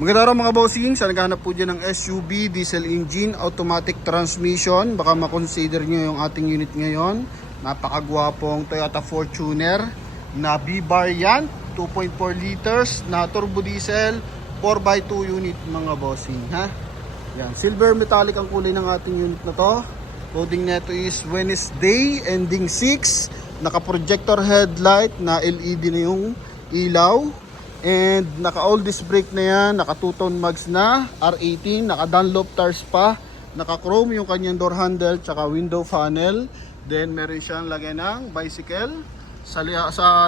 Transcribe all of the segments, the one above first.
Magandang araw mga bossing, sa naghahanap po dyan ng SUV, diesel engine, automatic transmission. Baka makonsider nyo yung ating unit ngayon. Napakagwapong Toyota Fortuner na B-variant, 2.4 liters na turbo diesel, 4x2 unit mga bossing. Yan. Silver metallic ang kulay ng ating unit na to. Loading neto is Wednesday, ending 6. Naka-projector headlight na LED na yung ilaw. And naka all disc brake na yan, naka 2-tone mags na, R18, naka Dunlop tires pa, naka chrome yung kanyang door handle tsaka window panel. Then meron siyang lagay ng bicycle sa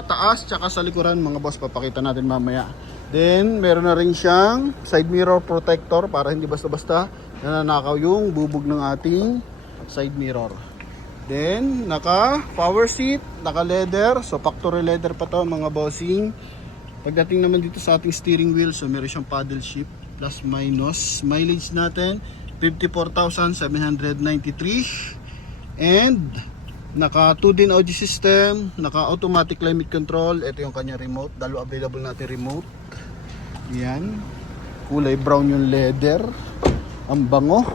taas tsaka sa likuran mga boss, papakita natin mamaya. Then meron na rin siyang side mirror protector para hindi basta-basta nananakaw yung bubog ng ating side mirror. Then naka power seat, naka leather, so factory leather pa to mga bossing. Pagdating naman dito sa ating steering wheel, so meron siyang paddle shift plus minus. Mileage natin 54,793 and naka 2 din audio system, naka automatic climate control. Ito yung kanya remote, dalawa available natin remote. Yan, kulay brown yung leather, ang bango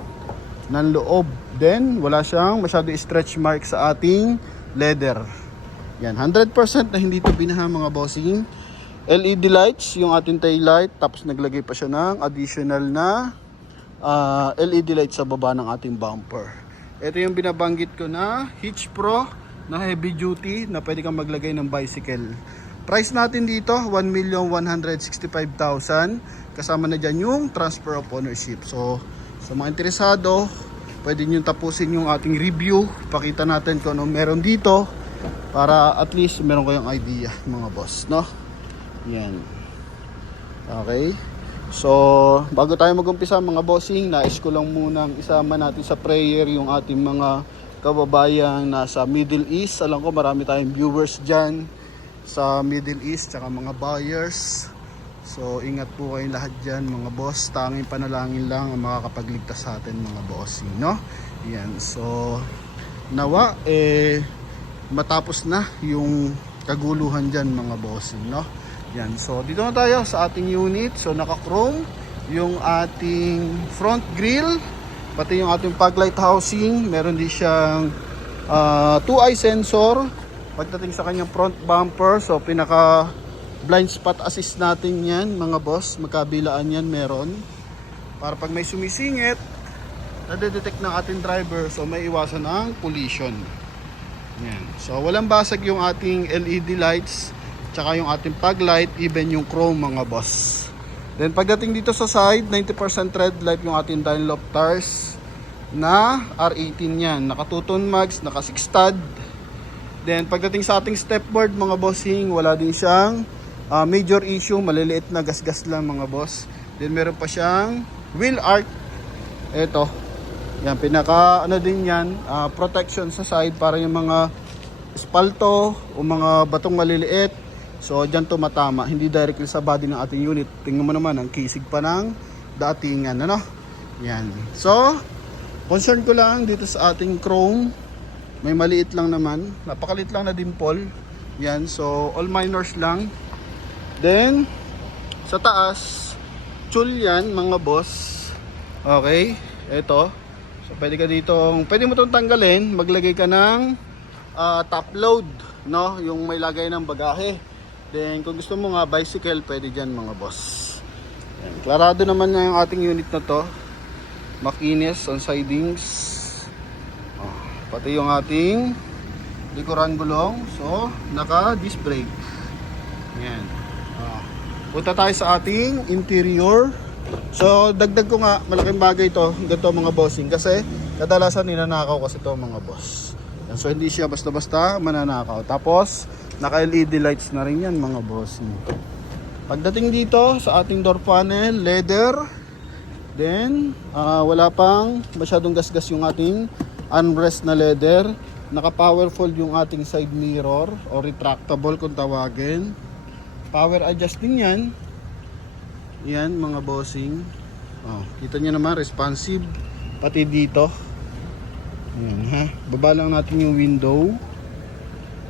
ng loob. Then wala siyang masyado stretch mark sa ating leather. Yan, 100% na hindi ito binaha mga bossing. LED lights yung ating tail light, tapos naglagay pa siya ng additional na LED light sa baba ng ating bumper. Ito yung binabanggit ko na Hitch Pro na heavy duty na pwede kang maglagay ng bicycle. Price natin dito 1,165,000, kasama na dyan yung transfer of ownership. So sa mga interesado, pwede nyo tapusin yung ating review, pakita natin kung ano meron dito para at least meron kayong idea mga boss, no? Yan. Okay. So, bago tayo mag-umpisa mga bossing, nais ko lang munang isama natin sa prayer yung ating mga kababayan nasa Middle East. Alam ko marami tayong viewers dyan sa Middle East, tsaka mga buyers. So, ingat po kayong lahat dyan mga boss. Tanging panalangin lang ang makakapagligtas sa atin mga bossing, no? Yan. So, nawa, matapos na yung kaguluhan dyan mga bossing, no? Yan, so dito na tayo sa ating unit. So naka-chrome yung ating front grille, pati yung ating fog light housing. Meron din siyang 2-eye sensor pagdating sa kanyang front bumper. So pinaka blind spot assist natin yan mga boss, magkabilaan yan meron, para pag may sumisingit nade-detect ng ating driver, so may iwasan ng collision. Yan. So walang basag yung ating LED lights tsaka yung ating fog light, even yung chrome mga boss. Then pagdating dito sa side, 90% red light yung ating Dunlop tires na R18 yan. Naka 2-tone mags, naka 6 stud. Then pagdating sa ating stepboard mga bossing, wala din siyang major issue, maliliit na gasgas lang mga boss. Then meron pa siyang wheel arch. Ito, yan, pinaka ano din yan, protection sa side para yung mga espalto o mga batong maliliit. So dyan tumatama, hindi directly sa body ng ating unit. Tingnan mo naman, ang kisig pa ng datingan, ano? Yan. So, concern ko lang dito sa ating chrome, may maliit lang naman, napakaliit lang na dimple. Yan, so all minors lang. Then, sa taas, tool yan mga boss. Okay, eto. So pwede mo itong tanggalin, maglagay ka ng top load, no? Yung may lagay ng bagahe. Then kung gusto mo nga bicycle, pwede dyan mga boss. Yan. Klarado naman nga yung ating unit na to, makinis on sidings. Pati yung ating likuran gulong, so naka disc brake. Yan. Punta tayo sa ating interior. So dagdag ko nga, malaking bagay to, ganito mga bossing, kasi kadalasan ninanakaw kasi to mga boss. Yan. So hindi siya basta-basta mananakaw. Tapos naka LED lights na rin yan mga boss. Pagdating dito sa ating door panel, leather. Then wala pang masyadong gasgas yung ating armrest na leather. Naka powerful yung ating side mirror o retractable kung tawagin. Power adjusting yan. Yan mga bossing. Kita nyo naman, responsive pati dito. Ayan, baba lang natin yung window.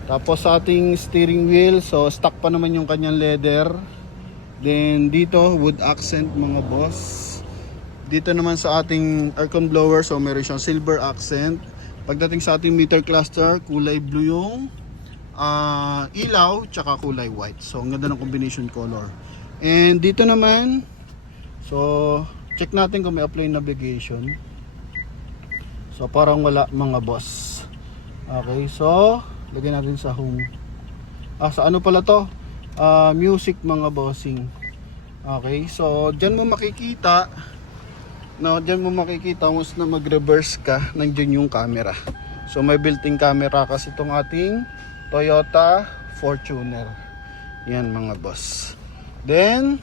Tapos sa ating steering wheel, so stock pa naman yung kanyang leather. Then dito, wood accent mga boss. Dito naman sa ating aircon blower, so meron siyang silver accent. Pagdating sa ating meter cluster, kulay blue yung ilaw, tsaka kulay white. So ang ganda ng combination color. And dito naman, so check natin kung may apply navigation. So parang wala mga boss. Okay, so lagyan natin sa home. Sa ano pala to? Music mga bossing. Okay, so dyan mo makikita, no, dyan mo makikita once na mag-reverse ka, nandiyan yung camera. So may built-in camera kasi itong ating Toyota Fortuner. Yan mga boss. Then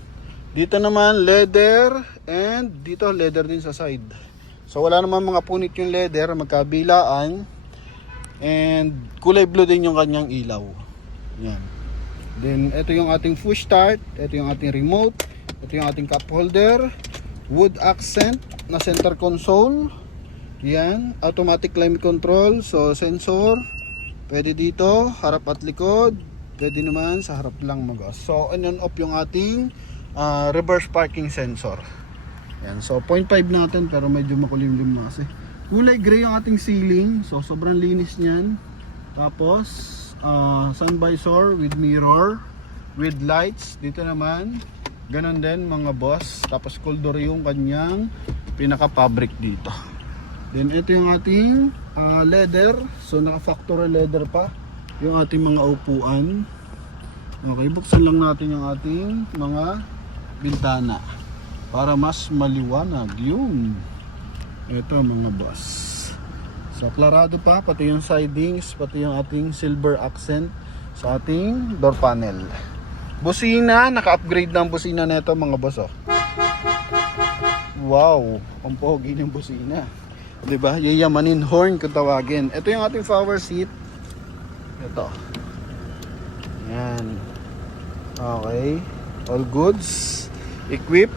dito naman leather, and dito leather din sa side. So wala naman mga punit yung leather, magkabilaan. And kulay blue din yung kanyang ilaw. Yan. Then ito yung ating push start, ito yung ating remote, ito yung ating cup holder, wood accent na center console. Yan, automatic climate control, so sensor. Pwede dito, harap at likod. Pwede naman sa harap lang mag-off. So on and off yung ating reverse parking sensor. Yan, so 0.5 natin pero medyo makulimlim na kasi. Kulay gray yung ating ceiling, so sobrang linis niyan. Tapos sun visor with mirror, with lights. Dito naman ganon din mga boss. Tapos cold door yung kanyang pinaka fabric dito. Then ito yung ating leather, so naka factory leather pa yung ating mga upuan. Okay, buksan lang natin yung ating mga bintana para mas maliwanag yung ito mga boss. So klarado pa, pati yung sidings, pati yung ating silver accent sa ating door panel. Busina, naka-upgrade na ang busina nito mga boss. Wow, ang pogi ng busina. 'Di ba? Yayamanin horn kung tawagin. Ito yung ating power seat. Ito. Yan. Okay. All goods equipped.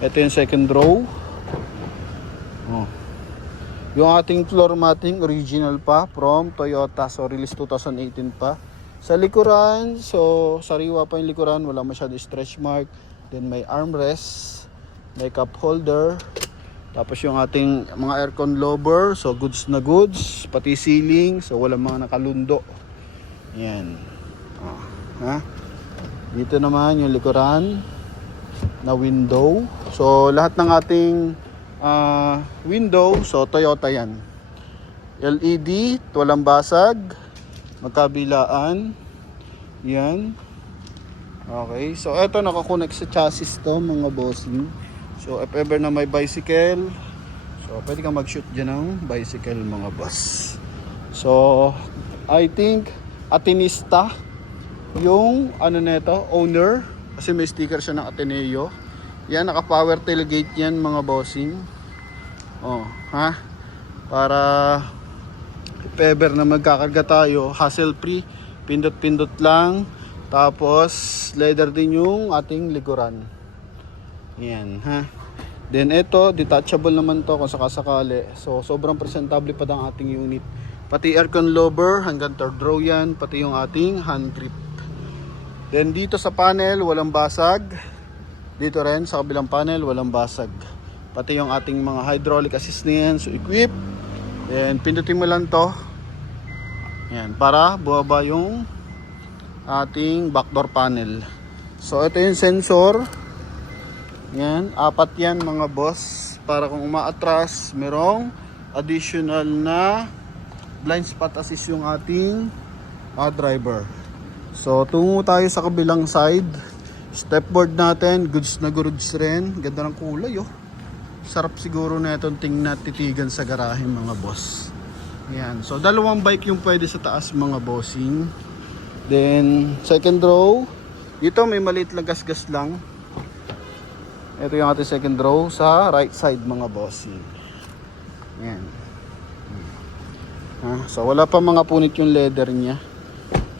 Ito yung second row. Oh. Yung ating floor matting original pa from Toyota, so release 2018 pa. Sa likuran, so sariwa pa yung likuran, wala masyadong stretch mark. Then may armrest, may cup holder. Tapos yung ating mga aircon lower, so goods na goods, pati ceiling, so wala mga nakalundo. Yan. Ha? Dito naman yung likuran na window. So lahat ng ating window, so Toyota yan. LED, walang basag, magkabilaan. Yan. Okay, so eto nakakonect sa chassis to mga bossing. So if ever na may bicycle, so pwede kang mag-shoot dyan ng bicycle mga boss. So I think Atenista yung ano neto, owner, kasi may sticker siya ng Ateneo. Yan, naka power tailgate yan mga bossing. Oh, ha? Para if ever na magkakarga tayo, hassle free, pindot-pindot lang. Tapos leather din yung ating likuran. Yan, ha? Then ito, detachable naman to kung sakasakali. So sobrang presentable pa ang ating unit. Pati aircon lower, hanggang third row yan. Pati yung ating hand grip. Then dito sa panel, walang basag. Dito rin sa kabilang panel, walang basag. Pati yung ating mga hydraulic assist na yan, so equip. Then pindutin mo lang to. Yan, para buwaba yung ating backdoor panel. So ito yung sensor. Yan, 4 yan mga boss. Para kung umaatras, merong additional na blind spot assist yung ating driver. So tungo tayo sa kabilang side. Stepboard natin, goods na goods rin. Ganda ng kulay oh. Sarap siguro na itong tingnan titigan sa garahe mga boss. Yan. So dalawang bike yung pwede sa taas mga bossing. Then second row, dito may maliit lang gas-gas lang. Ito yung ating second row sa right side mga bossing. Yan. So wala pa mga punit yung leather niya.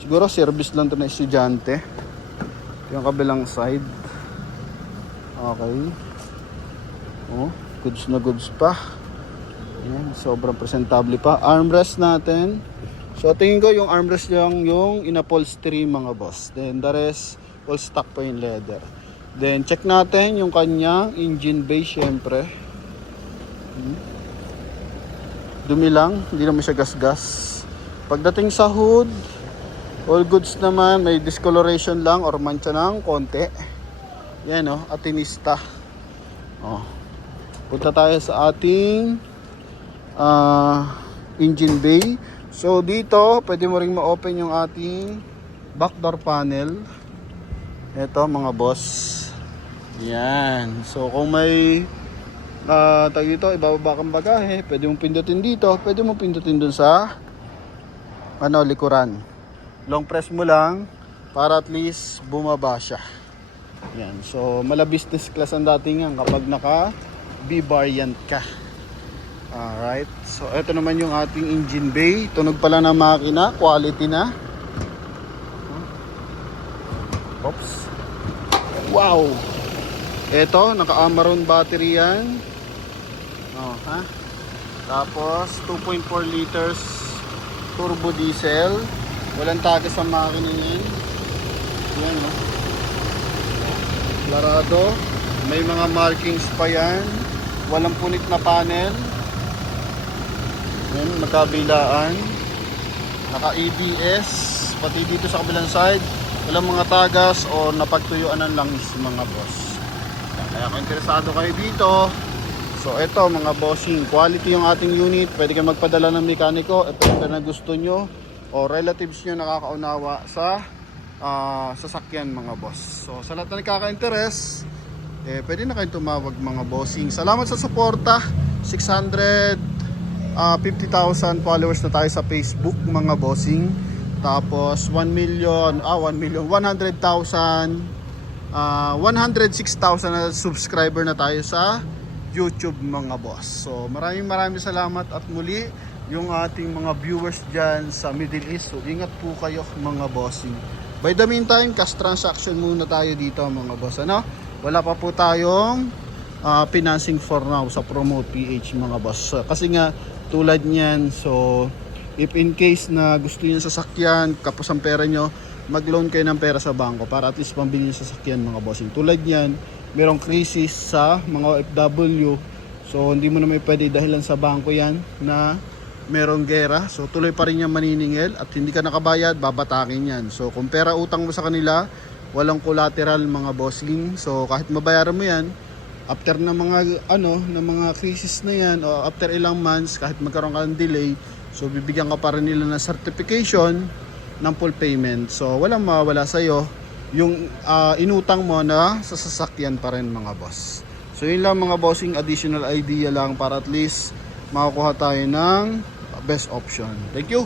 Siguro service lang to na estudyante. Ito yung kabilang side. Okay. Oh, goods na goods pa. Yan, sobrang presentable pa. Armrest natin. So tingin ko yung armrest lang yung in-upholstery mga boss. Then the rest, all stock pa yung leather. Then check natin yung kanyang engine bay syempre. Dumi lang, hindi naman siya gasgas. Pagdating sa hood, all goods naman, may discoloration lang or mancha ng konti. Yan oh, Atinista. Oh. Punta tayo sa ating engine bay. So dito, pwede mo ring ma-open yung ating back door panel. Ito mga boss. Yan. So kung may tag dito, ibababa kang bagahe, pwede mong pindutin dito, pwede mong pindutin dun sa likuran. Long press mo lang para at least bumaba siya. Yan. So mala business class ang datingan kapag naka B-variant ka. Alright. So ito naman yung ating engine bay. Tunog pala ng makina, quality na. Oops. Wow. Ito, naka-Amaron battery yan. Oh, ha? Tapos 2.4 liters turbo diesel. Walang tagas sa makina niyan. Yan, oh. Larado. May mga markings pa yan. Walang punit na panel. Yan, magkabilaan. Naka-ABS. Pati dito sa kabilang side, walang mga tagas o napagtuyuan ng langis mga boss. Kaya kung interesado kayo dito, so ito mga bossing, quality yung ating unit. Pwede kayo magpadala ng mekaniko. Ito yung na gusto nyo o relatives nyo nakakaunawa sa sasakyan mga boss. So sa lahat na nagkaka-interest, pwede na kayong tumawag mga bossing. Salamat sa suporta. 650,000 followers na tayo sa Facebook mga bossing. Tapos 1,100,000 106,000 na subscriber na tayo sa YouTube mga boss. So maraming salamat at muli yung ating mga viewers dyan sa Middle East. So ingat po kayo mga bossing. By the meantime, cash transaction muna tayo dito mga boss. Ano? Wala pa po tayong financing for now sa Promote PH mga boss. Kasi nga tulad niyan, so if in case na gusto niyo sasakyan, kapos ang pera nyo, mag-loan kayo ng pera sa bangko para at least pambili niyo sasakyan mga bossing. Tulad niyan, merong krisis sa mga OFW. So hindi mo na may pwede dahilan sa bangko yan na merong gera. So tuloy pa rin yan maniningil at hindi ka nakabayad, babatakin yan. So kung pera utang mo sa kanila, walang collateral mga bossing. So kahit mabayaran mo yan, after na mga mga krisis na yan o after ilang months, kahit magkaroon ka ng delay, so bibigyan ka pa rin nila ng certification ng full payment. So walang mawawala sa iyo, yung inutang mo na sa sasakyan pa rin mga boss. So yun lang mga bossing, additional idea lang para at least makakuha tayo ng best option. Thank you.